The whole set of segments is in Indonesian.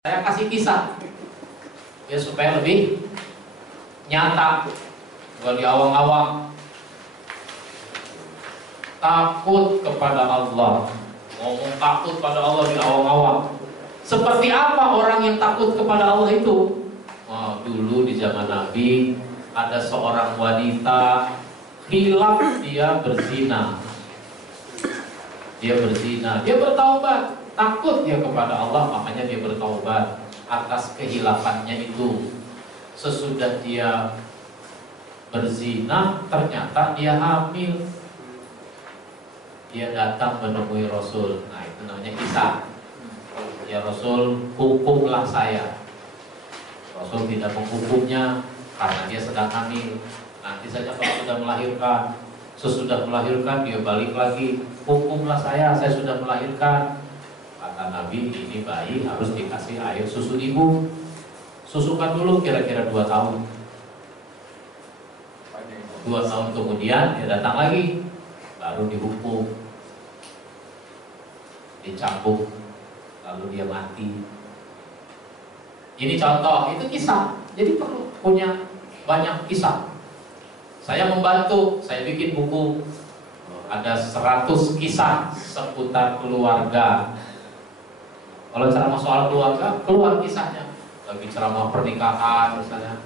Saya kasih kisah ya supaya lebih nyata, bukan di awang-awang. Takut kepada Allah, ngomong takut pada Allah di awang-awang. Seperti apa orang yang takut kepada Allah itu? Dulu di zaman Nabi ada seorang wanita khilaf, dia berzina. Dia bertaubat. Takut dia kepada Allah, makanya dia bertaubat atas kehilafannya itu. Sesudah dia berzina, ternyata dia hamil. Dia datang menemui Rasul. Nah, itu namanya kisah. Ya Rasul, hukumlah saya. Rasul tidak menghukumnya karena dia sedang hamil. Nanti saja kalau sudah melahirkan. Sesudah melahirkan dia balik lagi, hukumlah saya sudah melahirkan. Kata Nabi, ini bayi harus dikasih air susu ibu. Susukan dulu kira-kira 2 tahun. 2 tahun kemudian dia datang lagi, baru dihukum, dicambuk, lalu dia mati. Ini contoh, itu kisah. Jadi perlu punya banyak kisah. Saya membantu, saya bikin buku, ada 100 kisah seputar keluarga. Kalau ceramah soal keluarga, keluar kisahnya. Lagi ceramah pernikahan misalnya,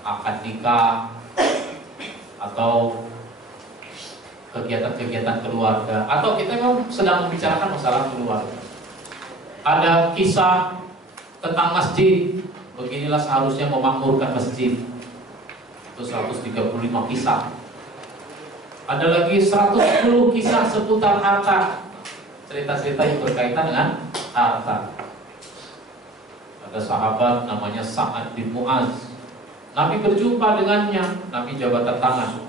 akad nikah, atau kegiatan-kegiatan keluarga, atau kita memang sedang membicarakan masalah keluarga. Ada kisah tentang masjid, beginilah seharusnya memakmurkan masjid. Itu 135 kisah. Ada lagi 110 kisah seputar harta, cerita-cerita yang berkaitan dengan harta. Ada sahabat namanya Sa'ad bin Mu'az. Nabi berjumpa dengannya, Nabi jabatan tangan.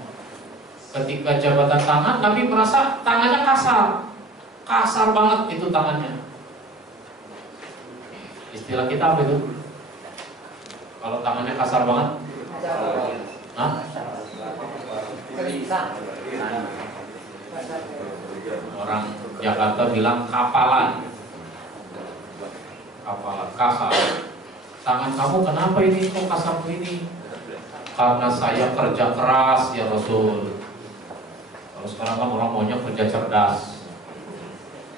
Ketika jabatan tangan, Nabi merasa tangannya kasar. Kasar banget itu tangannya. Istilah kita apa itu? Kalau tangannya kasar banget? Hah? Orang Jakarta bilang kapalan. Kapalan, kasar. Tangan kamu kenapa ini kok kasar begini? Karena saya kerja keras ya Rasul. Kalau sekarang kan orang maunya kerja cerdas,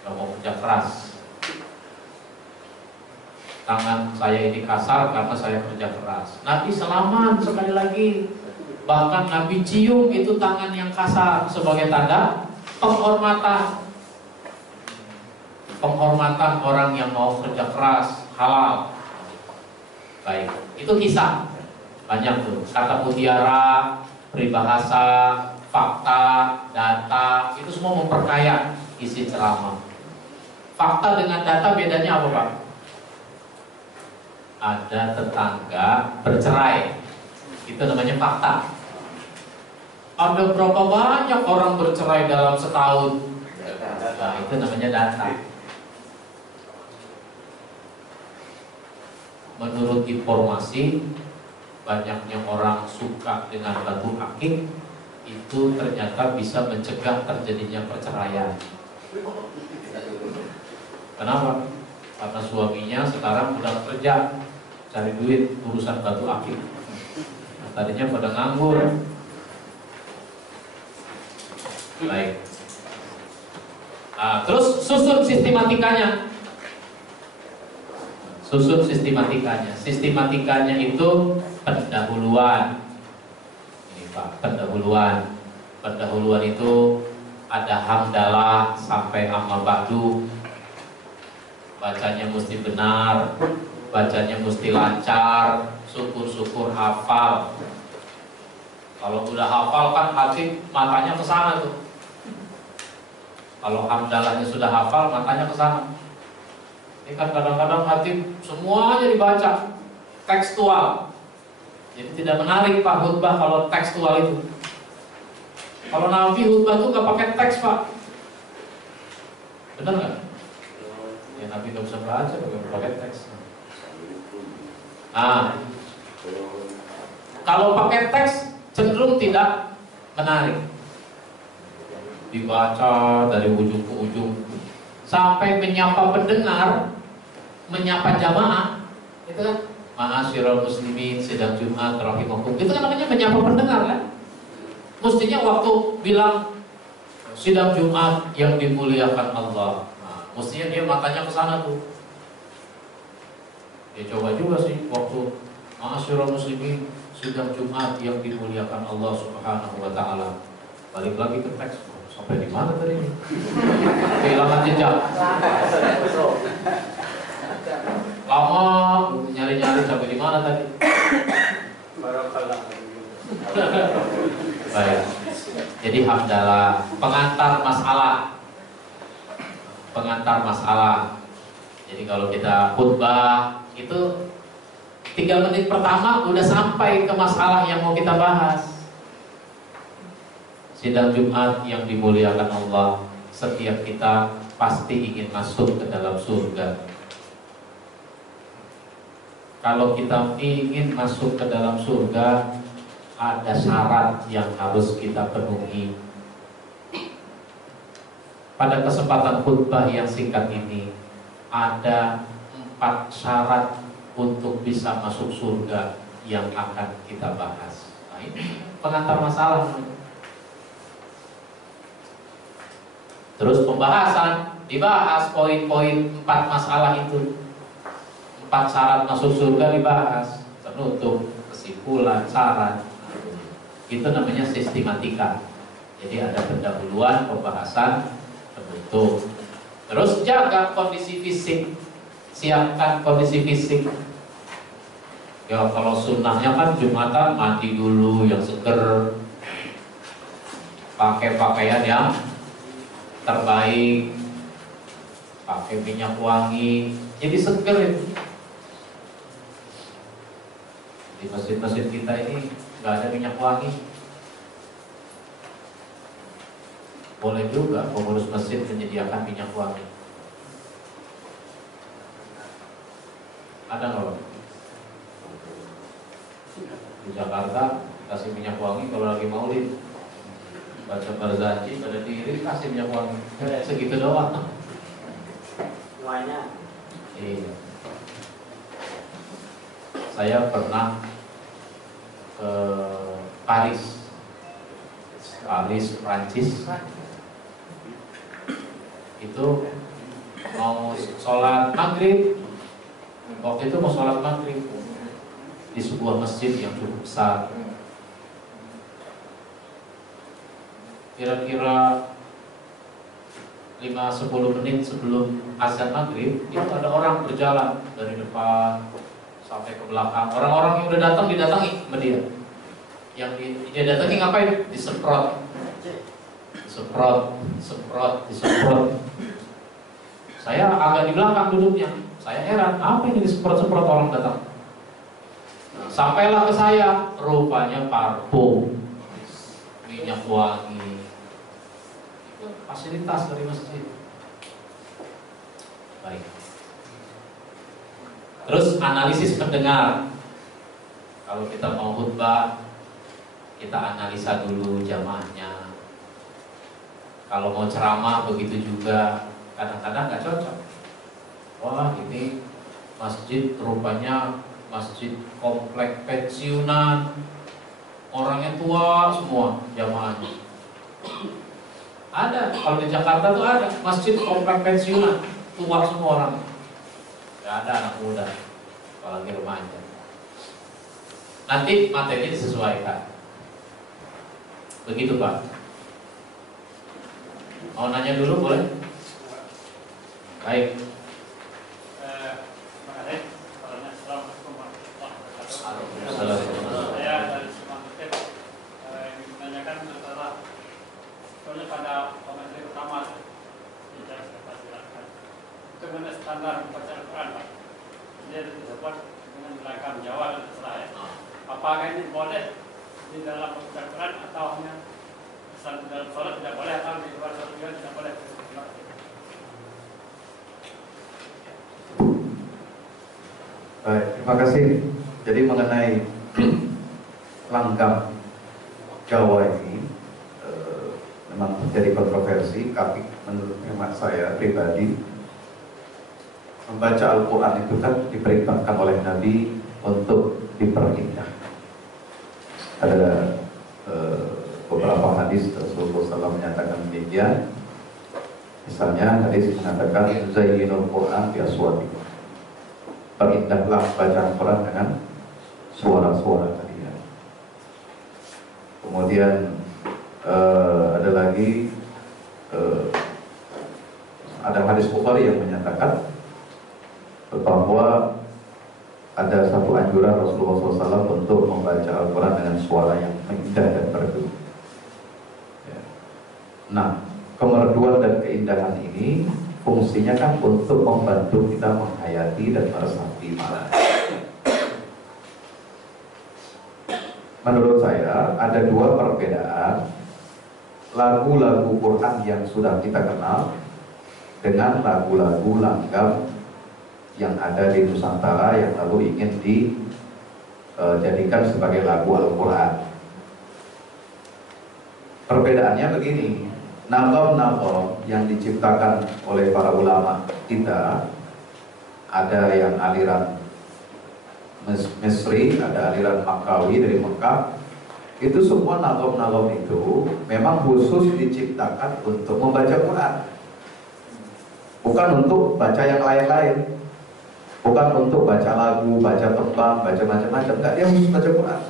nggak mau kerja keras. Tangan saya ini kasar karena saya kerja keras. Nabi selamat sekali lagi. Bahkan Nabi cium itu tangan yang kasar sebagai tanda penghormatan. Penghormatan orang yang mau kerja keras, halal. Baik, itu kisah. Banyak tuh, kata mutiara, peribahasa, fakta, data, itu semua memperkaya isi ceramah. Fakta dengan data bedanya apa Pak? Ada tetangga bercerai, itu namanya fakta. Ada berapa banyak orang bercerai dalam setahun? Nah, itu namanya data. Menurut informasi, banyaknya orang suka dengan batu akik itu ternyata bisa mencegah terjadinya perceraian. Kenapa? Karena suaminya sekarang udah kerja, cari duit urusan batu akik. Nah, tadinya pada nganggur. Baik. Nah, terus susun sistematikanya. Sistematikanya itu pendahuluan. Ini Pak, pendahuluan. Pendahuluan itu ada hamdalah sampai amma ba'du. Bacanya mesti benar, bacanya mesti lancar, syukur-syukur hafal. Kalau udah hafal kan hati matanya ke sana tuh. Kalau hamdalahnya sudah hafal, matanya ke sana. Ini kan kadang-kadang hati semuanya dibaca tekstual. Jadi tidak menarik Pak khutbah kalau tekstual itu. Kalau Nabi khutbah itu nggak pakai teks Pak. Benar nggak? Ya Nabi nggak bisa baca pakai teks. Nah, kalau pakai teks cenderung tidak menarik. Dibaca dari ujung ke ujung sampai menyapa pendengar menyapa jamaah, itu kan ma'asyiral muslimin sidang Jumat rahimakum. Itu kan namanya menyapa pendengar kan? Mestinya waktu bilang sidang Jumat yang dimuliakan Allah, nah, mestinya dia matanya ke sana tuh. Ya coba juga sih waktu ma'asyiral muslimin sidang Jumat yang dimuliakan Allah Subhanahu wa taala. Balik lagi ke teks. Sampai di mana tadi ini? Kehilangan jejak. Lama nyari-nyari sampai di mana tadi? Baik. Jadi hamdalah, pengantar masalah. Pengantar masalah. Jadi kalau kita khutbah itu 3 menit pertama udah sampai ke masalah yang mau kita bahas. Sidang Jumat yang dimuliakan Allah, setiap kita pasti ingin masuk ke dalam surga. Kalau kita ingin masuk ke dalam surga, ada syarat yang harus kita penuhi. Pada kesempatan khutbah yang singkat ini, ada 4 syarat untuk bisa masuk surga yang akan kita bahas. Nah, ini pengantar masalah. Terus pembahasan, dibahas poin-poin 4 masalah itu. 4 syarat masuk surga dibahas, penutup, kesimpulan, syarat. Itu namanya sistematika. Jadi ada pendahuluan, pembahasan, penutup. Terus jaga kondisi fisik, siapkan kondisi fisik. Ya kalau sunnahnya kan Jumatan mandi dulu yang seger, pakai pakaian yang terbaik, pakai minyak wangi, jadi seger itu. Di masjid-masjid kita ini nggak ada minyak wangi. Boleh juga pengurus masjid menyediakan minyak wangi. Ada nggak? Di Jakarta kasih minyak wangi kalau lagi maulid, baca barzanji pada diri kasih minyak wangi. Segitu doang. Semuanya. Iya. Saya pernah ke Paris, Prancis. Itu mau sholat maghrib. Waktu itu mau sholat maghrib di sebuah masjid yang cukup besar. Kira-kira 5-10 menit sebelum azan maghrib, itu ada orang berjalan dari depan sampai ke belakang. Orang-orang yang udah datang didatangi sama dia. Yang dia datangi ngapain? Disemprot. Disemprot. Saya agak di belakang duduknya. Saya heran, apa ini disemprot-semprot orang datang? Nah, sampailah ke saya, rupanya parfum, minyak wangi. Itu fasilitas dari masjid. Baik. Terus analisis pendengar. Kalau kita mau khutbah, kita analisa dulu jamaahnya. Kalau mau ceramah begitu juga, kadang-kadang nggak cocok. Wah, ini masjid rupanya masjid komplek pensiunan, orangnya tua semua jamaahnya. Ada, kalau di Jakarta tuh ada masjid komplek pensiunan, tua semua orang. Gak ada anak muda, apalagi remaja. Nanti materi disesuaikan. Begitu Pak. Mau nanya dulu boleh? Baik. Saya dari Sumatera ingin menanyakan masalah soalnya pada komentari pertama tidak saya silakan itu mengenai standar membaca Al-Quran Pak. Dia disebut dengan beragam Jawa dan terserah ya. Apakah ini boleh di dalam membaca Al-Quran atau hanya di dalam sholat tidak boleh atau di luar sholat juga tidak boleh? Baik, terima kasih. Jadi mengenai langgam Jawa ini memang menjadi kontroversi, tapi menurut hemat saya pribadi membaca Al-Quran itu kan diperintahkan oleh Nabi untuk diperindah. Ada beberapa hadis Rasulullah SAW menyatakan demikian. Misalnya hadis mengatakan zayyinul Quran bi aswatikum, perindahlah bacaan Quran dengan suara-suara kalian. Kemudian ada lagi ada hadis Bukhari yang menyatakan bahwa ada satu anjuran Rasulullah SAW untuk membaca Al-Quran dengan suara yang indah dan merdu. Ya. Nah, kemerduan dan keindahan ini fungsinya kan untuk membantu kita menghayati dan meresapi makna. Menurut saya ada dua perbedaan lagu-lagu Quran yang sudah kita kenal dengan lagu-lagu langgam yang ada di Nusantara yang lalu ingin dijadikan sebagai lagu Al-Quran. Perbedaannya begini, nagom-nagom yang diciptakan oleh para ulama kita, ada yang aliran Misri, ada aliran Makawi dari Mekah. Itu semua nagom-nagom itu memang khusus diciptakan untuk membaca Quran, bukan untuk baca yang lain-lain. Bukan untuk baca lagu, baca tembang, baca macam-macam. Enggak, dia khusus baca Quran.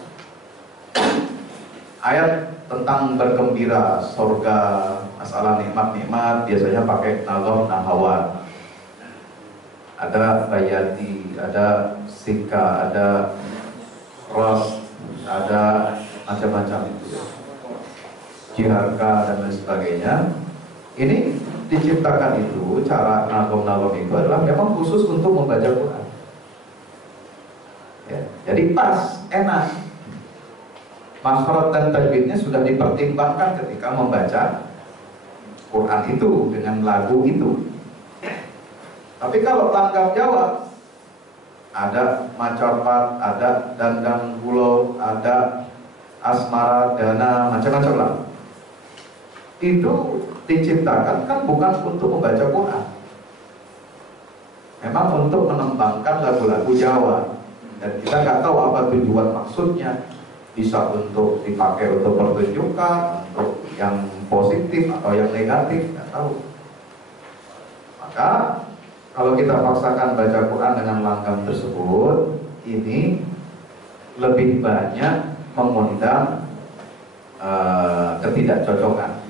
Ayat tentang bergembira, surga, masalah nikmat-nikmat biasanya pakai nagom nahawan. Ada bayati, ada sika, ada ros, ada macam-macam itu. Jiharka dan lain sebagainya. Ini diciptakan itu, cara nagom-nagom itu adalah memang khusus untuk membaca Quran. Ya, jadi pas, enak. Makhraj dan tajwidnya sudah dipertimbangkan ketika membaca Quran itu dengan lagu itu. Tapi kalau langgam Jawa, ada macapat, ada dandang gulo, ada asmara, dana, macam-macam lah. Itu diciptakan kan bukan untuk membaca Quran, memang untuk menembangkan lagu-lagu Jawa, dan kita nggak tahu apa tujuan maksudnya. Bisa untuk dipakai untuk pertunjukan, untuk yang positif atau yang negatif, nggak tahu. Maka kalau kita paksakan baca Quran dengan langgam tersebut, ini lebih banyak mengundang ketidakcocokan.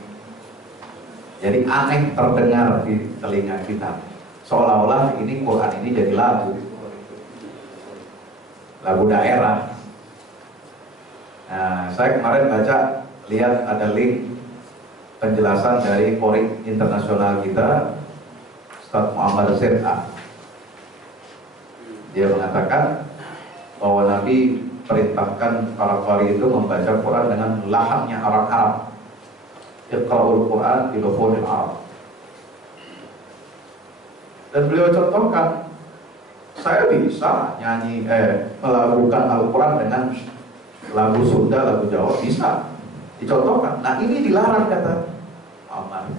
Jadi aneh terdengar di telinga kita, seolah-olah ini Quran ini jadi lagu daerah. Nah, saya kemarin baca, lihat ada link penjelasan dari Qori internasional kita, Ustaz Muhammad Z.A. Dia mengatakan bahwa Nabi perintahkan para Qori itu membaca Quran dengan lahannya Arab-Arab. Iqra'ul Quran bi lughil Arab. Dan beliau contohkan, saya bisa nyanyi melakukan Al-Quran dengan lagu Sunda, lagu Jawa, bisa dicontohkan. Nah, ini dilarang, kata Muhammad,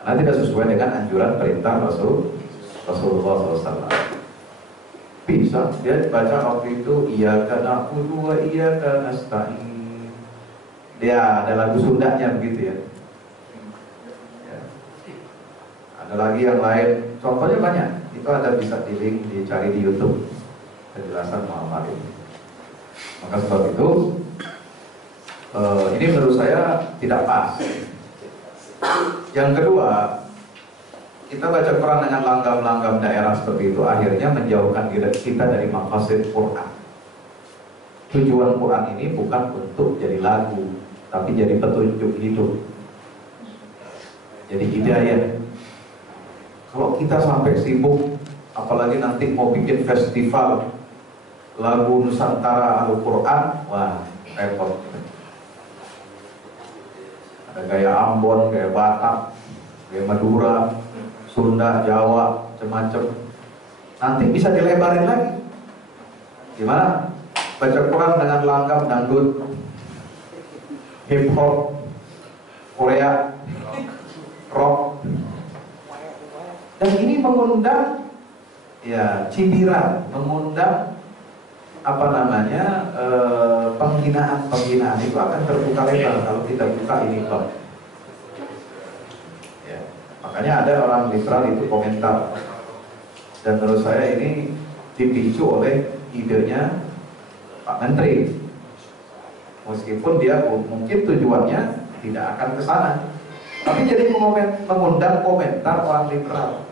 karena tidak sesuai dengan anjuran perintah Rasulullah SAW. Bisa dia baca waktu itu iyyaka na'budu wa iyyaka nasta'in. Dia ada lagu Sundanya begitu ya. Ada lagi yang lain, contohnya banyak. Itu ada, bisa di link, dicari di YouTube penjelasan Muhammad ini. Maka sebab itu ini menurut saya tidak pas. Yang kedua, kita baca Quran dengan langgam-langgam daerah seperti itu, akhirnya menjauhkan diri kita dari maqasid Quran. Tujuan Quran ini bukan untuk jadi lagu, tapi jadi petunjuk hidup, jadi hidayah. Kalau kita sampai sibuk, apalagi nanti mau bikin festival lagu Nusantara Al-Quran, wah repot. Ada gaya Ambon, gaya Batak, gaya Madura, Sunda, Jawa, macam-macam. Nanti bisa dilebarin lagi. Gimana? Baca Quran dengan langgam dangdut, hip hop, Korea, rock, Dan ini mengundang ya cibiran, mengundang apa namanya penghinaan itu akan terbuka lebar kalau kita buka ini bab. Ya, makanya ada orang liberal itu komentar, dan menurut saya ini dipicu oleh idenya Pak Menteri, meskipun dia mungkin tujuannya tidak akan ke sana, tapi jadi mengundang komentar orang liberal.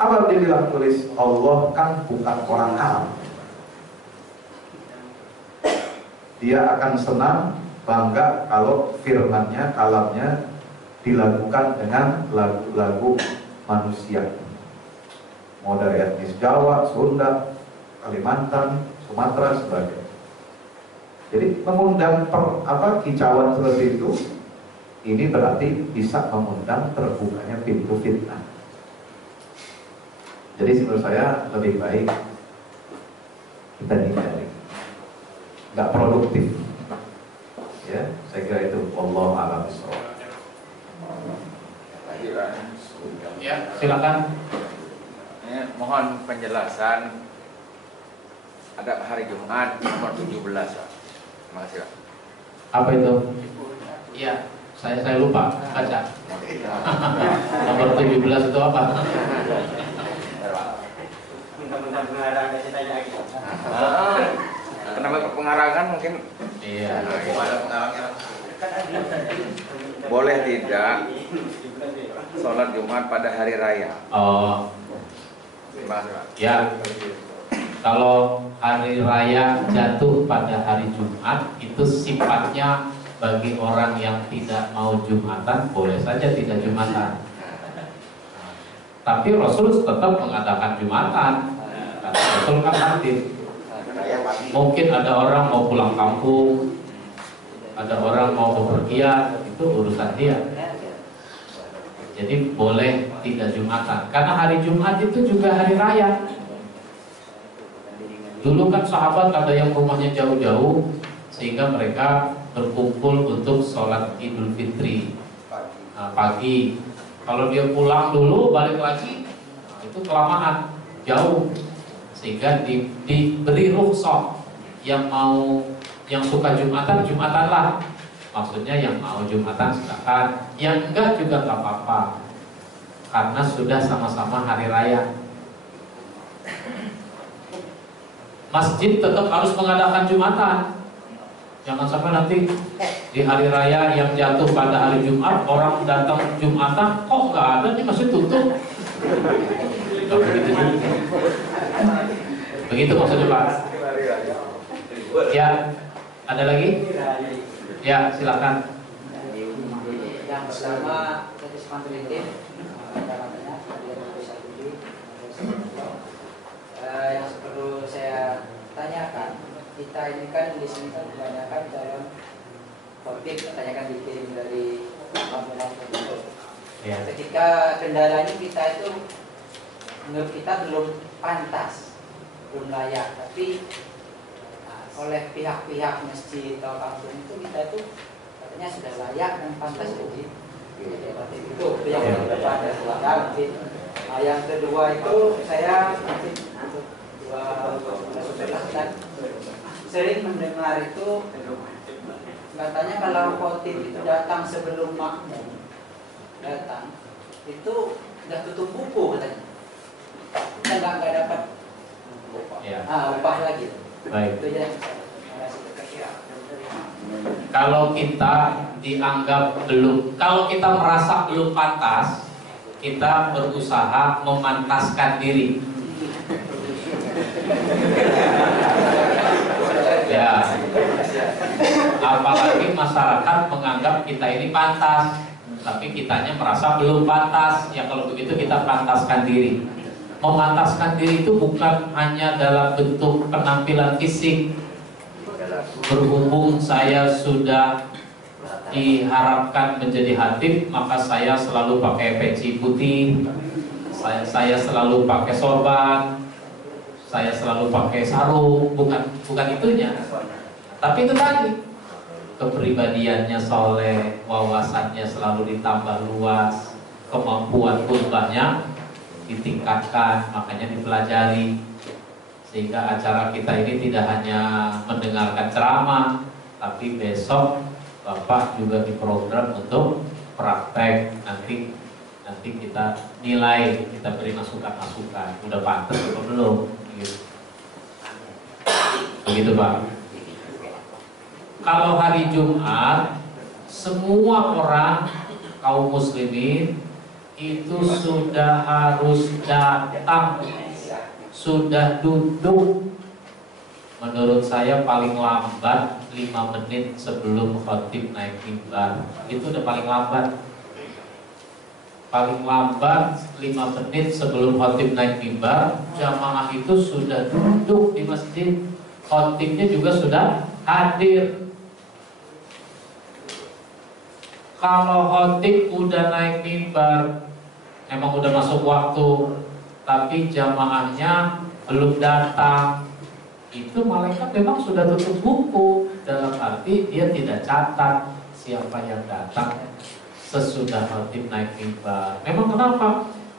Apa dia bilang? Tulis, Allah kan bukan orang Arab. Dia akan senang, bangga kalau firmannya, kalamnya dilakukan dengan lagu-lagu manusia, mau dari etnis Jawa, Sunda, Kalimantan, Sumatera, sebagainya. Jadi mengundang kicauan seperti itu, ini berarti bisa mengundang terbukanya pintu fitnah. Jadi menurut saya lebih baik kita hindari, nggak produktif. Ya, saya kira itu. Wallahu a'lam bishawab. Ya, silakan. Mohon penjelasan adab hari Jumat nomor 17. Terima kasih, Pak. Apa itu? Iya, saya lupa baca. Nomor 17 itu apa? Kenapa pengarangan mungkin? Iya. Boleh tidak sholat Jumat pada hari raya? Oh, Terima kasih, Pak. ya. Kalau hari raya jatuh pada hari Jumat, itu sifatnya bagi orang yang tidak mau Jumatan, boleh saja tidak Jumatan. Tapi Rasul tetap mengadakan Jumatan. Kata Rasul kan hadis. Mungkin ada orang mau pulang kampung, ada orang mau bepergian, itu urusan dia. Jadi boleh tidak Jumatan, karena hari Jumat itu juga hari raya. Dulu kan sahabat ada yang rumahnya jauh-jauh, sehingga mereka berkumpul untuk sholat Idul Fitri pagi. Kalau dia pulang dulu balik lagi, itu kelamaan, jauh, sehingga diberi rukhsah. Yang suka Jumatan, Jumatanlah. Maksudnya yang mau Jumatan silakan, yang enggak juga nggak apa-apa, karena sudah sama-sama hari raya. Masjid tetap harus mengadakan Jumatan. Jangan sampai nanti di hari raya yang jatuh pada hari Jumat, orang datang Jumatan, kok nggak ada, ini masih tutup. Nggak begitu juga. Begitu maksudnya, Pak. Ya, ada lagi? Ya, silakan. Yang pertama, yang perlu saya tanyakan, kita ini kan di sini kan kebanyakan dalam khotib, kebanyakan dikirim dari kampung-kampung tersebut. Ya. Ketika kendalanya kita itu menurut kita belum pantas, belum layak, tapi oleh pihak-pihak masjid atau kampung itu kita itu katanya sudah layak dan pantas jadi khotib. Itu yang pertama. Yang kedua itu saya sering mendengar itu katanya kalau khotib itu datang sebelum makmum datang itu udah tutup buku katanya, kita nggak dapat upah lagi. Baik. Itu ya. Kalau kita dianggap belum, kalau kita merasa belum pantas, kita berusaha memantaskan diri. Ya, apalagi masyarakat menganggap kita ini pantas, tapi kitanya merasa belum pantas. Ya kalau begitu kita pantaskan diri. Memantaskan diri itu bukan hanya dalam bentuk penampilan fisik. Berhubung saya sudah diharapkan menjadi khatib, maka saya selalu pakai peci putih, saya selalu pakai sorban, saya selalu pakai sarung. Bukan itunya, tapi itu tadi, kepribadiannya soleh, wawasannya selalu ditambah luas, kemampuan pun banyak, ditingkatkan, makanya dipelajari, sehingga acara kita ini tidak hanya mendengarkan ceramah, tapi besok Bapak juga diprogram untuk praktek. Nanti kita nilai, kita beri masukan-masukan, udah pantas atau belum gitu. Begitu Pak. Kalau hari Jumat, semua orang kaum muslimin itu sudah harus datang, sudah duduk. Menurut saya paling lambat 5 menit sebelum khatib naik mimbar. Itu udah paling lambat. Paling lambat 5 menit sebelum khatib naik mimbar, jamaah itu sudah duduk di masjid. Khatibnya juga sudah hadir. Kalau khatib udah naik mimbar, emang udah masuk waktu, tapi jamaahnya belum datang, itu malaikat memang sudah tutup buku. Dalam arti dia tidak catat siapa yang datang sesudah khatib naik mimbar. Memang kenapa?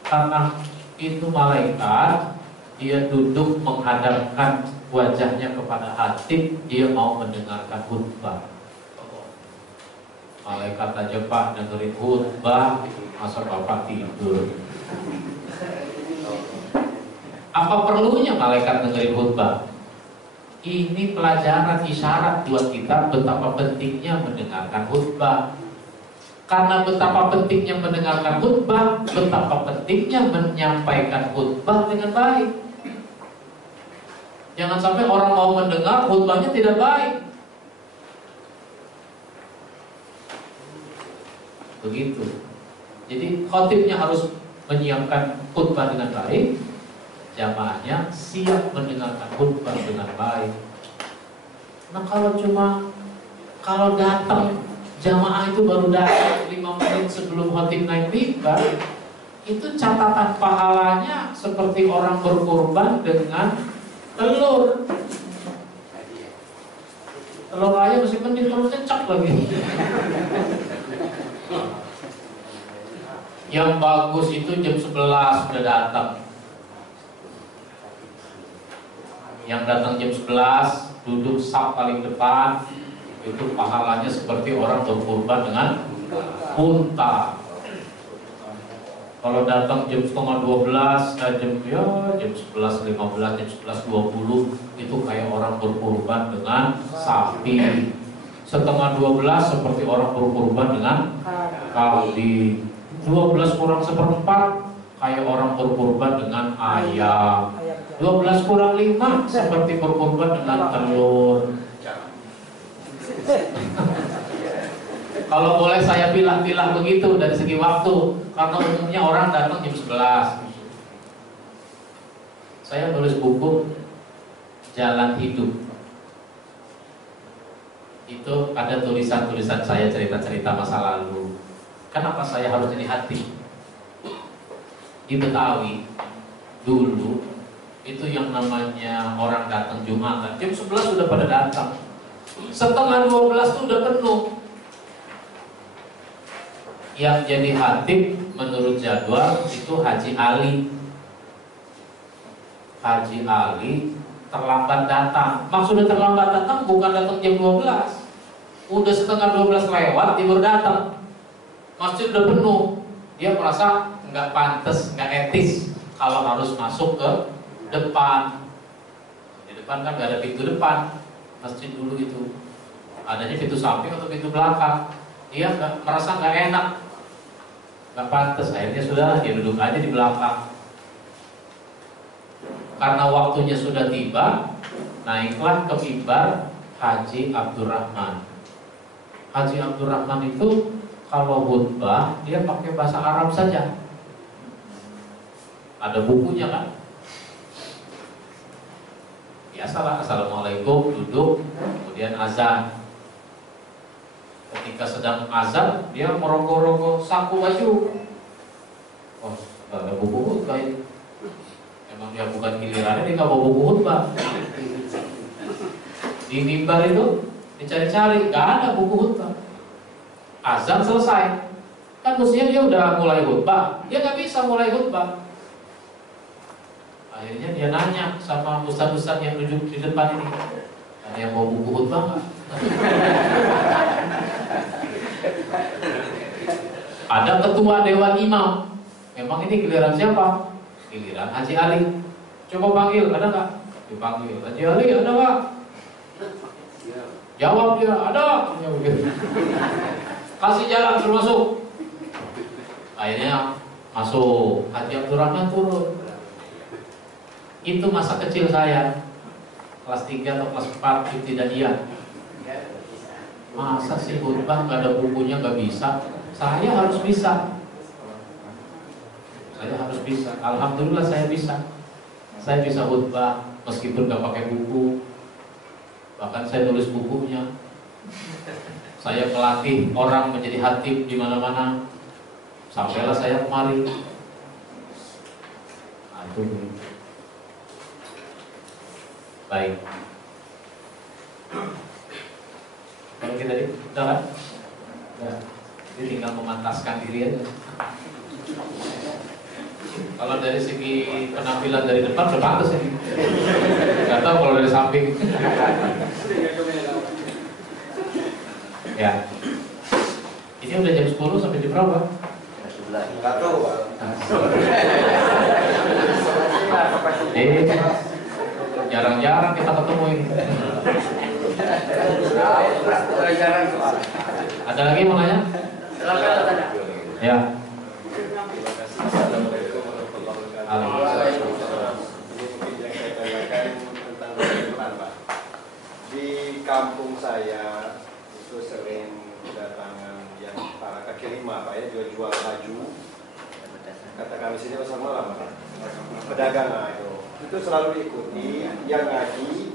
Karena itu malaikat, dia duduk menghadapkan wajahnya kepada khatib, dia mau mendengarkan khutbah. Malaikat aja Pak dengerin khutbah, masa Bapak tidur? Apa perlunya malaikat dengerin khutbah? Ini pelajaran isyarat buat kita betapa pentingnya mendengarkan khutbah. Karena betapa pentingnya mendengarkan khutbah, betapa pentingnya menyampaikan khutbah dengan baik. Jangan sampai orang mau mendengar khutbahnya tidak baik. Begitu. Jadi khatibnya harus menyiapkan khutbah dengan baik, jamaahnya siap mendengarkan khutbah dengan baik. Nah kalau datang jamaah itu baru datang 5 menit sebelum khatib naik mimbar, itu catatan pahalanya seperti orang berkurban dengan telur. Telur ayam masih mending, telur cecak lagi. Yang bagus itu jam 11 sudah datang. Yang datang jam 11 duduk saf paling depan, itu pahalanya seperti orang berkurban dengan unta. Kalau datang jam setengah 12, jam 11.15, jam 11.20, itu kayak orang berkurban dengan sapi. Setengah 12 seperti orang berkurban dengan kambing. 12 kurang seperempat kayak orang berkurban dengan ayam. 12 kurang 5 seperti berkurban dengan telur. Kalau boleh saya pilah-pilah begitu dari segi waktu, karena umumnya orang datang jam 11. Saya nulis buku Jalan Hidup. Itu ada tulisan-tulisan saya, cerita-cerita masa lalu. Kenapa saya harus jadi hati? Di Betawi dulu itu yang namanya orang datang Jumatan jam 11 sudah pada datang. Setengah 12 itu udah penuh. Yang jadi khatib menurut jadwal itu Haji Ali. Haji Ali terlambat datang. Maksudnya terlambat datang bukan datang jam 12. Udah setengah 12 lewat dia baru datang. Masjid udah penuh. Dia merasa nggak pantas, nggak etis kalau harus masuk ke depan. Di depan kan nggak ada pintu depan. Masjid dulu itu adanya pintu samping atau pintu belakang. Dia merasa nggak enak, nggak pantas. Akhirnya sudah dia duduk aja di belakang. Karena waktunya sudah tiba, naiklah ke mimbar Haji Abdurrahman. Haji Abdurrahman itu kalau khutbah dia pakai bahasa Arab saja. Ada bukunya kan? Biasalah, assalamualaikum, duduk, kemudian azan. Ketika sedang azan, dia merogoh-rogoh saku baju. Oh, gak ada buku khutbah ini. Emang dia bukan gilirannya, dia gak bawa buku khutbah. Di mimbar itu dicari-cari, gak ada buku khutbah. Azan selesai, kan mestinya dia udah mulai khutbah. Dia gak bisa mulai khutbah. Akhirnya dia nanya sama ustaz-ustaz yang duduk di depan ini, ada yang mau buku khutbah nggak? Ada ketua dewan imam. Memang ini giliran siapa? Giliran Haji Ali. Coba panggil, ada nggak? Dipanggil, Haji Ali ada nggak? Jawab dia, ada. Kasih jalan suruh masuk. Akhirnya masuk. Haji Abdurrahman turun. Itu masa kecil saya, kelas 3 atau kelas 4 ibtidaiyah. Masa sih khutbah nggak ada bukunya, nggak bisa. Saya harus bisa. Saya harus bisa. Alhamdulillah saya bisa. Saya bisa khutbah meskipun nggak pakai buku. Bahkan saya tulis bukunya. Saya pelatih orang menjadi khatib di mana-mana. Sampailah saya kemari. Aduh. Baik. Kalau kita tadi, udah kan? Udah. Jadi tinggal memantaskan diri aja. Kalau dari segi penampilan dari depan udah pantas ini. Gak tahu kalau dari samping. Ya. Ini udah jam 10 sampai jam berapa? Nggak tahu. Jarang-jarang kita ketemu ini. Ada lagi mau nanya? Ya. Di kampung saya itu sering kedatangan yang para kaki lima, Pak ya, jual baju. Kata kami sini pasar malam, Pak. Pedagang itu selalu diikuti yang ngaji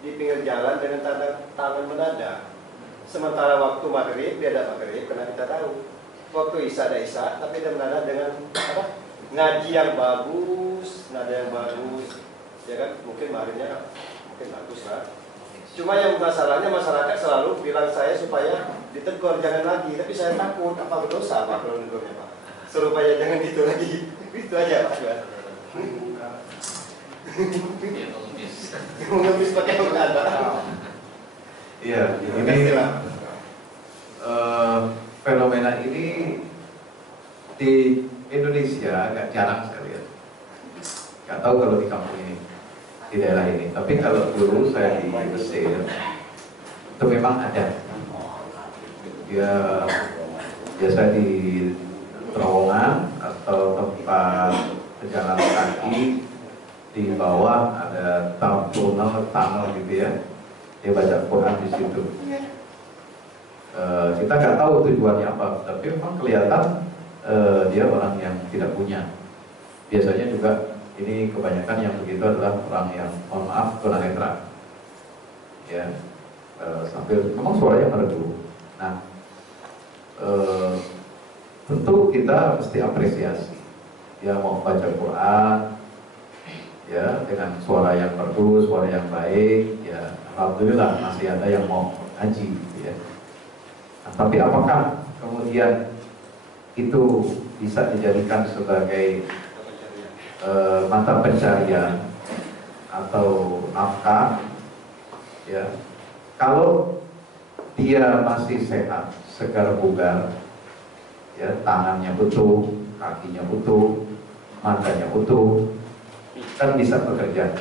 di pinggir jalan dengan tangan mendadak. Sementara waktu maghrib dia ada maghrib, karena kita tahu waktu isya ada isya, tapi dia mendadak dengan apa? Ngaji yang bagus, nada yang bagus, ya kan? Mungkin maghribnya mungkin bagus lah. Cuma yang masalahnya masyarakat selalu bilang saya supaya ditegur jangan lagi, tapi saya takut apa berdosa Pak kalau negurnya Pak. Supaya jangan gitu lagi, itu aja Pak. Mengemis pakai kata. Iya, ini fenomena ini di Indonesia agak jarang saya lihat. Gak tahu kalau di kampung ini, di daerah ini. Tapi kalau dulu saya di Mesir, itu memang ada. Dia biasa di terowongan atau tempat pejalan kaki, di bawah ada tunnel gitu ya. Dia baca Quran di situ. Kita nggak tahu tujuannya apa, tapi memang kelihatan dia orang yang tidak punya. Biasanya juga ini kebanyakan yang begitu adalah orang yang, mohon maaf, tunanetra. Ya, sambil memang suaranya merdu. Nah, tentu kita mesti apresiasi. Dia mau baca Quran, ya, dengan suara yang merdu, suara yang baik, ya, alhamdulillah masih ada yang mau ngaji, ya. Nah, tapi apakah kemudian itu bisa dijadikan sebagai mata pencarian atau nafkah? Ya, kalau dia masih sehat, segar bugar, ya, tangannya utuh, kakinya utuh, matanya utuh, kan bisa bekerja.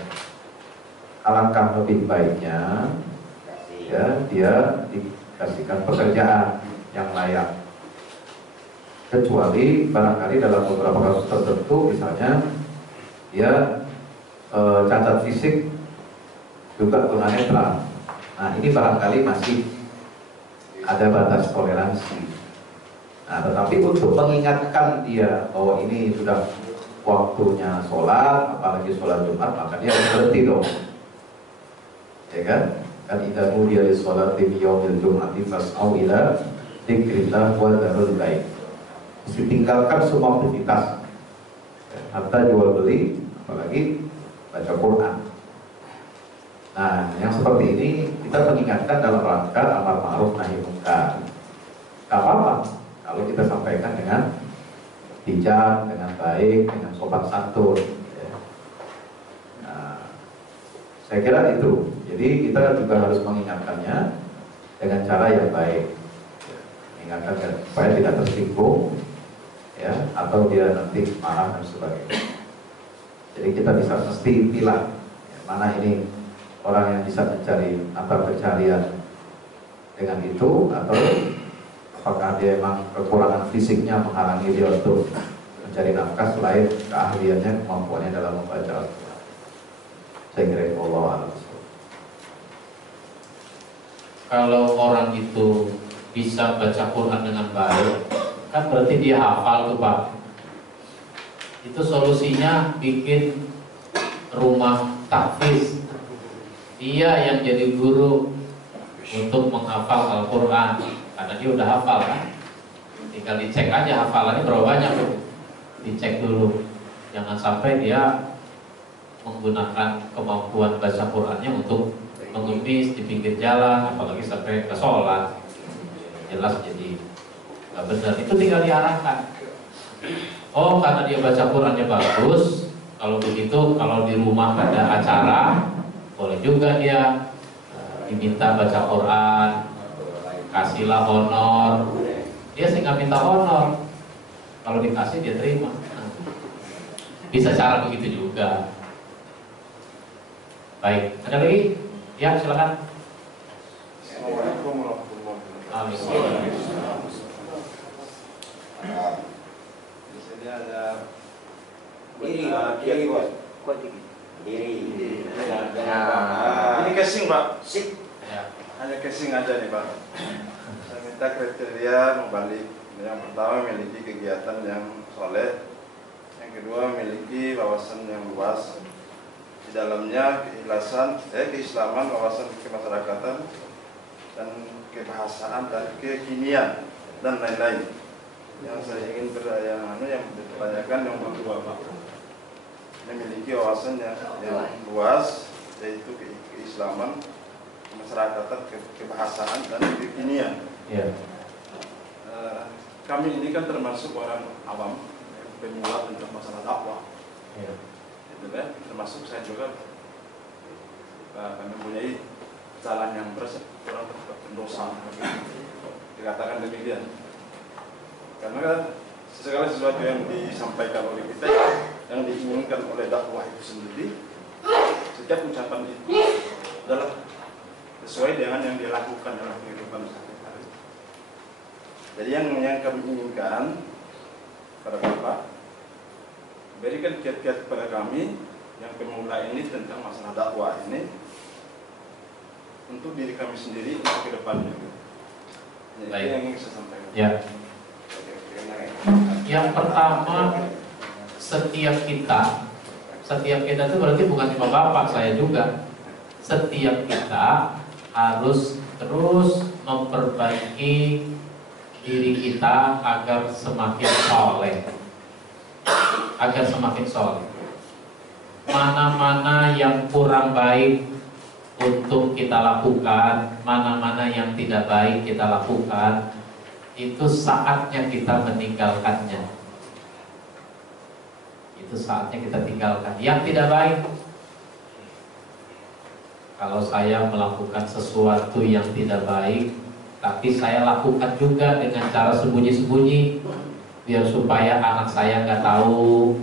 Alangkah lebih baiknya ya dia dikasihkan pekerjaan yang layak. Kecuali barangkali dalam beberapa kasus tertentu, misalnya dia cacat fisik juga tunanetra. Nah, ini barangkali masih ada batas toleransi. Nah, tetapi untuk mengingatkan dia bahwa ini sudah waktunya sholat, apalagi sholat Jumat, maka dia harus berhenti dong. Ya kan? Kan idza nudiya lis-sholati fi yaumil jum'ati fas'au ila dzikrillah wa dzarul bait. Mesti tinggalkan semua aktivitas, hatta jual beli, apalagi baca Quran. Nah, yang seperti ini kita mengingatkan dalam rangka amar ma'ruf nahi munkar. Gak apa-apa kalau kita sampaikan dengan bijak, dengan baik, dengan sopan santun, ya. Saya kira itu. Jadi kita juga harus mengingatkannya dengan cara yang baik, mengingatkan supaya tidak tersinggung, ya, atau dia nanti marah dan sebagainya. Jadi kita bisa mesti pilah ya, mana ini orang yang bisa mencari atau pencarian dengan itu, atau apakah dia memang kekurangan fisiknya menghalangi dia untuk mencari nafkah selain keahliannya, kemampuannya dalam membaca Al-Quran. Saya kira Allah a'lam. Kalau orang itu bisa baca Quran dengan baik, kan berarti dia hafal tuh Pak. Itu solusinya bikin rumah tahfiz. Dia yang jadi guru untuk menghafal Al-Quran, karena dia udah hafal kan. Tinggal dicek aja hafalannya berapa banyak tuh. Dicek dulu. Jangan sampai dia menggunakan kemampuan baca Qurannya untuk mengemis di pinggir jalan, apalagi sampai ke sholat. Jelas jadi nggak benar. Itu tinggal diarahkan. Oh, karena dia baca Qurannya bagus, kalau begitu kalau di rumah ada acara, boleh juga dia diminta baca Quran, kasihlah honor. Dia sih nggak minta honor, kalau dikasih dia terima. Bisa cara begitu juga. Baik, ada lagi? Ya, silakan. Assalamualaikum warahmatullahi wabarakatuh. Di sini ada Diri bos. Kuat dikit. Diri. Ini casing Pak. Sip. Ya. Hanya casing aja nih Pak. Saya minta kriteria membalik. Yang pertama memiliki kegiatan yang soleh. Yang kedua memiliki wawasan yang luas. Di dalamnya keislaman, wawasan kemasyarakatan, dan kebahasaan dan kekinian dan lain-lain. Yang saya ingin yang ditanyakan yang kedua Pak, memiliki wawasan yang luas, yaitu keislaman, kemasyarakatan, kebahasaan dan kekinian. Ya. Kami ini kan termasuk orang awam, pemula tentang masalah dakwah. Ya. Termasuk saya juga mempunyai jalan yang kurang berdosa, dikatakan demikian. Karena segala sesuatu yang disampaikan oleh kita, yang diinginkan oleh dakwah itu sendiri, setiap ucapan itu adalah sesuai dengan yang dilakukan dalam kehidupan sehari-hari. Jadi yang kami inginkan pada Bapak, berikan kiat-kiat kepada kami yang pemula ini tentang masalah dakwah ini untuk diri kami sendiri untuk ke depannya. Itu yang ingin saya sampaikan. Ya. Yang pertama, setiap kita itu berarti bukan cuma Bapak, saya juga. Setiap kita harus terus memperbaiki diri kita agar semakin soleh. Agar semakin soleh. Mana-mana yang kurang baik untuk kita lakukan, mana-mana yang tidak baik kita lakukan, itu saatnya kita meninggalkannya. Itu saatnya kita tinggalkan. Yang tidak baik, kalau saya melakukan sesuatu yang tidak baik, tapi saya lakukan juga dengan cara sembunyi-sembunyi, biar supaya anak saya nggak tahu,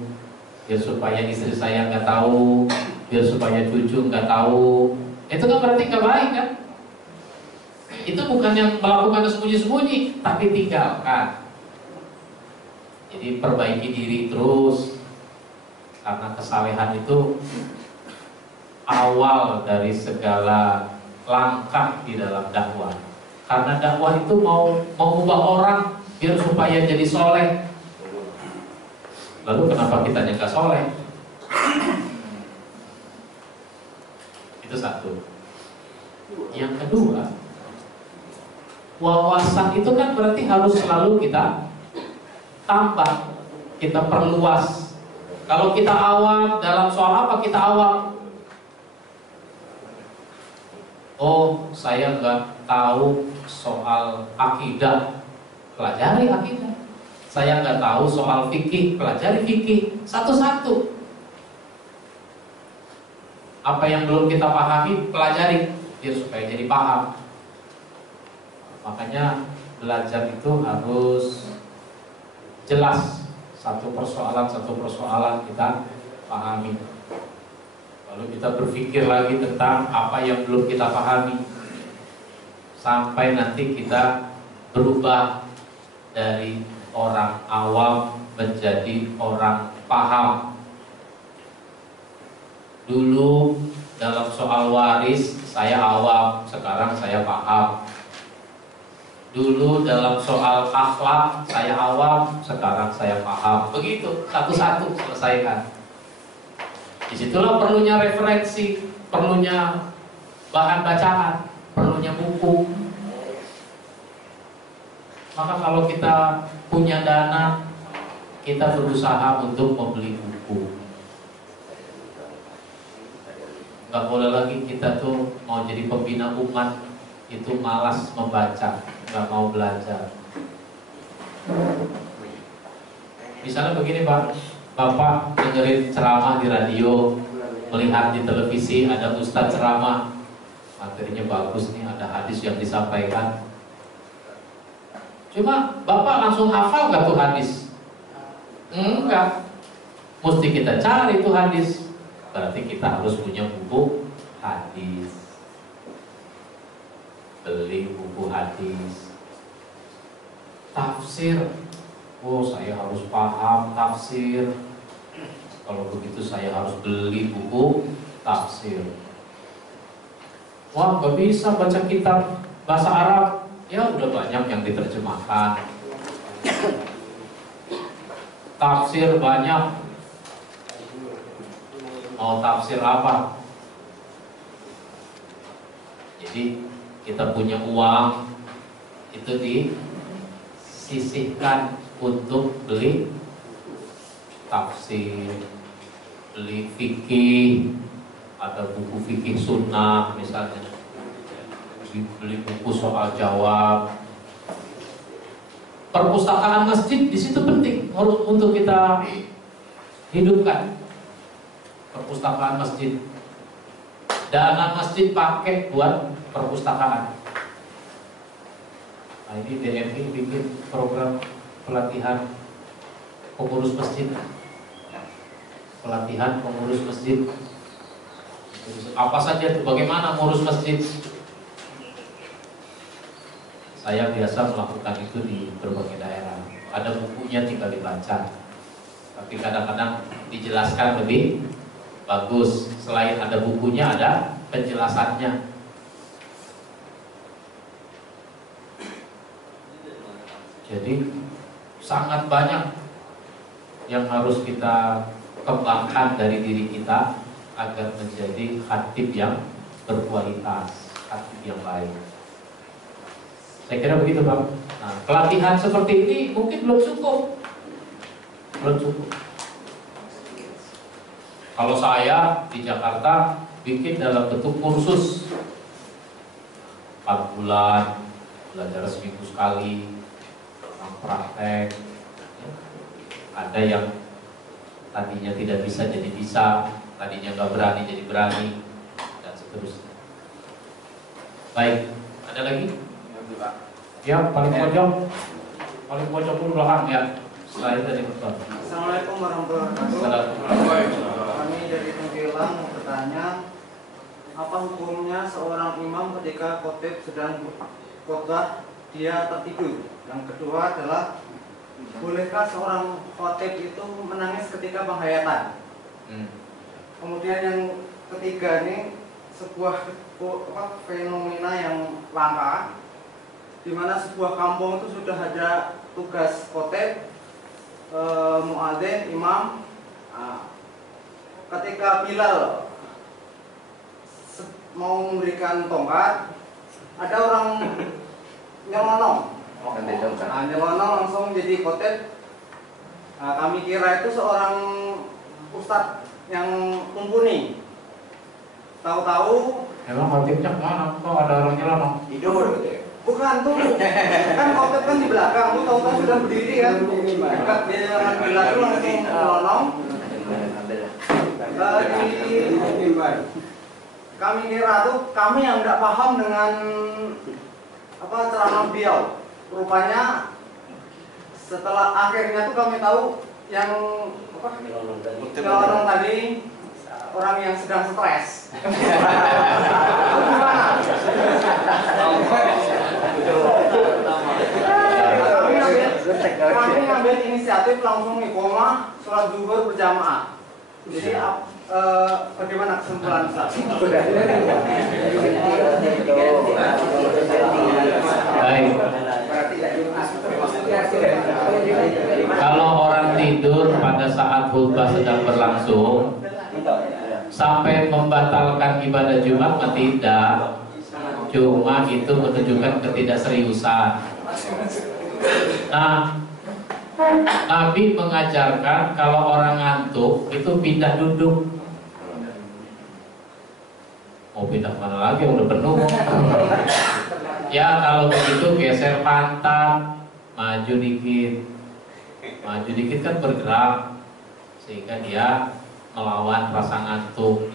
biar supaya istri saya nggak tahu, biar supaya cucu nggak tahu, itu kan berarti nggak baik kan? Itu bukan yang melakukan sembunyi-sembunyi, tapi tinggalkan. Jadi perbaiki diri terus, karena kesalehan itu awal dari segala langkah di dalam dakwah. Karena dakwah itu mau mengubah orang biar supaya jadi soleh. Lalu kenapa kita nggak soleh? Itu satu. Yang kedua, wawasan itu kan berarti harus selalu kita tambah, kita perluas. Kalau kita awam dalam soal apa, kita awam. Oh, saya nggak tahu soal akidah, pelajari akidah. Saya nggak tahu soal fikih, pelajari fikih. Satu-satu. Apa yang belum kita pahami, pelajari biar supaya jadi paham. Makanya belajar itu harus jelas, satu persoalan kita pahami. Lalu kita berpikir lagi tentang apa yang belum kita pahami, sampai nanti kita berubah dari orang awam menjadi orang paham. Dulu dalam soal waris saya awam, sekarang saya paham. Dulu dalam soal akhlak saya awam, sekarang saya paham. Begitu, satu-satu selesaikan. Disitulah perlunya referensi, perlunya bahan bacaan, perlunya buku. Maka kalau kita punya dana, kita berusaha untuk membeli buku. Gak boleh lagi kita tuh mau jadi pembina umat itu malas membaca, gak mau belajar. Misalnya begini Pak, Bapak dengerin ceramah di radio, melihat di televisi ada ustadz ceramah, materinya bagus nih, ada hadis yang disampaikan. Cuma Bapak langsung hafal gak tuh hadis? Enggak. Mesti kita cari tuh hadis. Berarti kita harus punya buku hadis. Beli buku hadis. Tafsir. Oh, saya harus paham tafsir. Kalau begitu saya harus beli buku tafsir. Wah, gak bisa baca kitab bahasa Arab. Ya udah banyak yang diterjemahkan. Tafsir banyak. Mau tafsir apa? Jadi kita punya uang itu disisihkan untuk beli tafsir, beli fikih, ada buku fikih sunnah misalnya, beli buku soal jawab. Perpustakaan masjid di situ penting untuk kita hidupkan. Perpustakaan masjid, dana masjid pakai buat perpustakaan. Nah ini DMI bikin program pelatihan pengurus masjid, pelatihan pengurus masjid. Apa saja itu, bagaimana mengurus masjid? Saya biasa melakukan itu di berbagai daerah. Ada bukunya, tinggal dibaca. Tapi kadang-kadang dijelaskan lebih bagus. Selain ada bukunya, ada penjelasannya. Jadi sangat banyak yang harus kita kembangkan dari diri kita agar menjadi khatib yang berkualitas, khatib yang baik. Saya kira begitu Pak. Nah, pelatihan seperti ini mungkin belum cukup. Belum cukup. Kalau saya di Jakarta bikin dalam bentuk kursus 4 bulan, belajar seminggu sekali, praktek. Ada yang tadinya tidak bisa jadi bisa, tadinya nggak berani jadi berani, dan seterusnya. Baik, ada lagi? Ya, paling pojok pun belakang ya. Setelah itu dari Bapak. Assalamualaikum warahmatullahi wabarakatuh. Kami dari Tenggelang mau bertanya, apa hukumnya seorang imam ketika khotib sedang khotbah dia tertidur? Yang kedua adalah, bolehkah seorang khotib itu menangis ketika penghayatan? Kemudian yang ketiga ini sebuah fenomena yang langka, di mana sebuah kampung itu sudah ada tugas khotib, muadzin, imam. Ketika Bilal mau memberikan tongkat, ada orang nyelonong. Nyelonong langsung jadi khotib. Kami kira itu seorang ustadz yang mumpuni. Tahu-tahu emang khotibnya kemana? Kok ada orang nyelonong? Tidur. Bukan tuh, kan khotib kan di belakang, tuh tahu-tahu sudah berdiri kan, dekat di orang Bilal itu langsung nyelonong. kami kira tuh kami yang tidak paham dengan ceramah beliau. Rupanya setelah akhirnya tuh kami tahu yang nyelonong tadi orang yang sedang stres. Kami ngambil inisiatif langsung iqomah sholat zuhur berjamaah. Jadi bagaimana kesimpulan Ustaz? Baik. Kalau orang tidur pada saat khutbah sedang berlangsung sampai membatalkan ibadah Jumat, tidak. Cuma itu menunjukkan ketidakseriusan. Nah, Nabi mengajarkan kalau orang ngantuk itu pindah duduk. Mau pindah mana lagi? Udah penuh. Ya kalau begitu geser pantat, maju dikit. Maju dikit kan bergerak, sehingga dia melawan rasa ngantuk.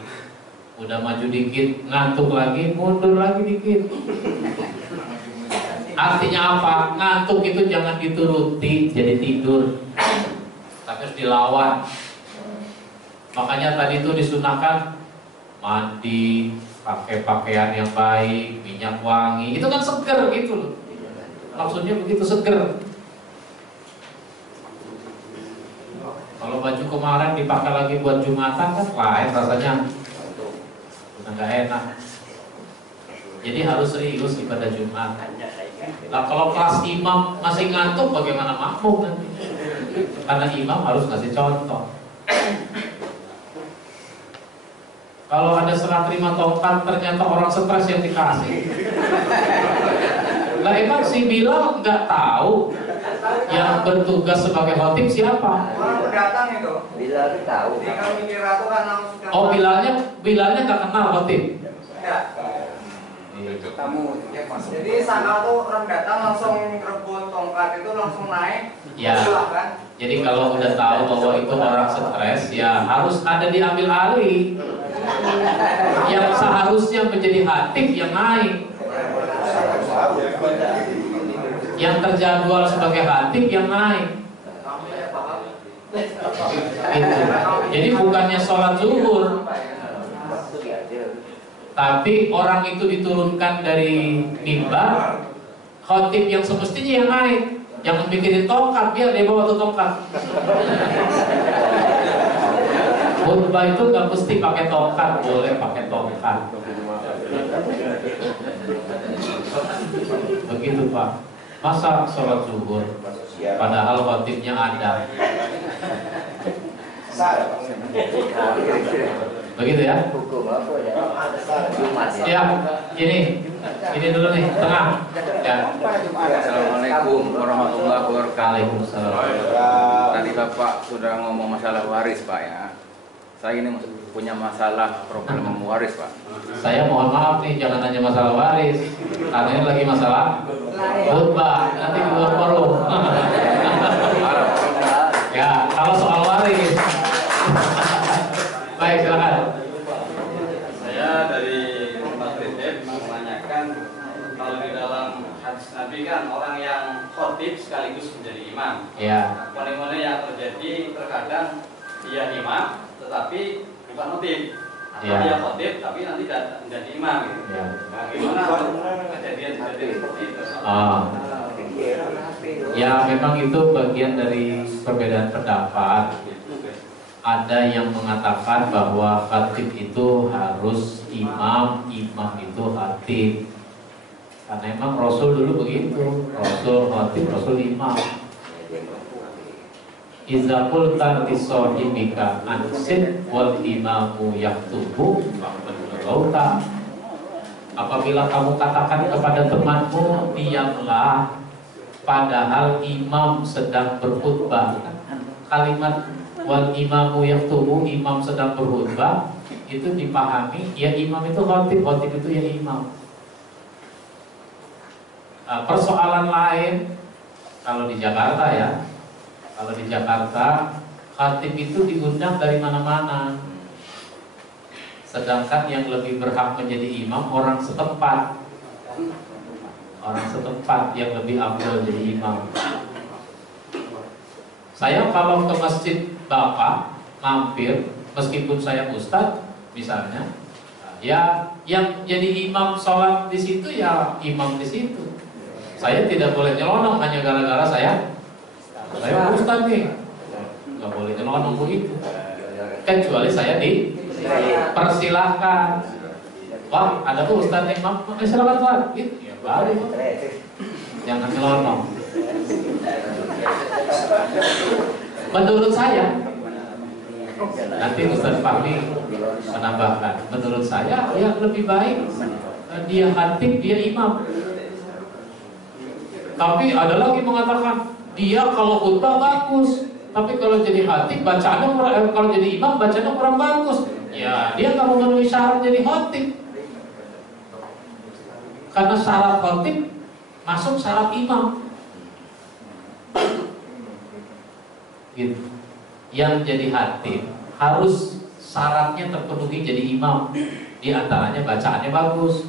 Udah maju dikit, ngantuk lagi, mundur lagi dikit. Artinya apa? Ngantuk itu jangan dituruti jadi tidur, tapi harus dilawan. Makanya tadi itu disunahkan mandi, pakai pakaian yang baik, minyak wangi. Itu kan seger gitu loh. Maksudnya begitu seger. Kalau baju kemarin dipakai lagi buat Jumatan kan lain rasanya, udah nggak enak. Jadi harus serius ibadah Jumat. Nah kalau kelas imam masih ngantuk, bagaimana makmum nanti? Karena imam harus ngasih contoh. Kalau ada serah terima tongkat, ternyata orang stres yang dikasih. Lah emang si Bilal nggak tahu yang bertugas sebagai khotib siapa? Orang pendatang itu. Bilal itu tahu. Jadi kami kira tuh karena sudah. Oh Bilalnya nggak kenal khotib. Enggak. Jadi sangka tuh orang datang langsung rebut tongkat itu langsung naik. Ya. Kan? Jadi kalau udah tahu bahwa itu orang stres, ya harus ada diambil alih. Yang seharusnya menjadi khatib yang naik. Yang terjadwal sebagai khatib yang naik. Gitu. Jadi bukannya sholat zuhur, tapi orang itu diturunkan dari mimbar, khatib yang semestinya yang naik. Jangan mikirin tongkat, biar dia bawa tuh tongkat. Khutbah itu nggak mesti pakai tongkat, boleh pakai tongkat. Begitu Pak. Masa sholat zuhur, padahal khatibnya ada. Begitu ya? Hukum apa ya? Jumat Ya, ya. ini dulu nih, tengah. Ya. Assalamualaikum warahmatullahi wabarakatuh. Waalaikumsalam. Tadi Bapak sudah ngomong masalah waris Pak ya. Saya ini punya masalah problem waris Pak. Saya mohon maaf nih, jangan tanya masalah waris, karena ini lagi masalah khutbah. Nanti keluar forum. Ya, kalau soal waris. Baik, silakan. Saya dari tempat titip menanyakan, kalau di dalam hadis Nabi kan orang yang khotib sekaligus menjadi imam. Ya. Mulai-mulai yang terjadi terkadang dia imam tetapi bukan khotib, atau Ya. dia khotib tapi nanti tidak menjadi imam. Gitu. Ya. Nah, gimana kejadian-kejadian seperti itu? Ya, memang itu bagian dari perbedaan pendapat. Ada yang mengatakan bahwa khatib itu harus imam, imam itu khatib. Karena memang Rasul dulu begitu, Rasul khatib, Rasul imam. Iza qulta li sahibika ansit wal imamu yaktubu faqad lagauta. Apabila kamu katakan kepada temanmu diamlah padahal imam sedang berkhutbah, kalimat wal imamu yaktubu, imam sedang berkhutbah, itu dipahami ya imam itu khatib, khatib itu ya imam. Persoalan lain kalau di Jakarta ya, kalau di Jakarta khatib itu diundang dari mana-mana. Sedangkan yang lebih berhak menjadi imam orang setempat. Orang setempat yang lebih afdal jadi imam. Saya kalau ke masjid Bapak mampir, meskipun saya ustadz misalnya, ya yang jadi imam sholat di situ ya imam di situ. Saya tidak boleh nyelonong hanya gara-gara saya ustadz nih, nggak boleh nyelonong begitu. Kecuali saya dipersilahkan. Wah, ada tuh ustadz imam, silakan Pak. Gitu. Ya baru. Jangan nyelonong. Menurut saya, nanti Ustaz Fahmi menambahkan. Menurut saya yang lebih baik dia khatib, dia imam. Tapi ada lagi mengatakan dia kalau khutbah bagus, tapi kalau jadi khatib bacaannya kalau jadi imam bacaannya kurang bagus. Ya dia nggak memenuhi syarat jadi khatib. Karena syarat khatib masuk syarat imam. Gitu. Yang jadi khatib harus syaratnya terpenuhi jadi imam. Di antaranya bacaannya bagus.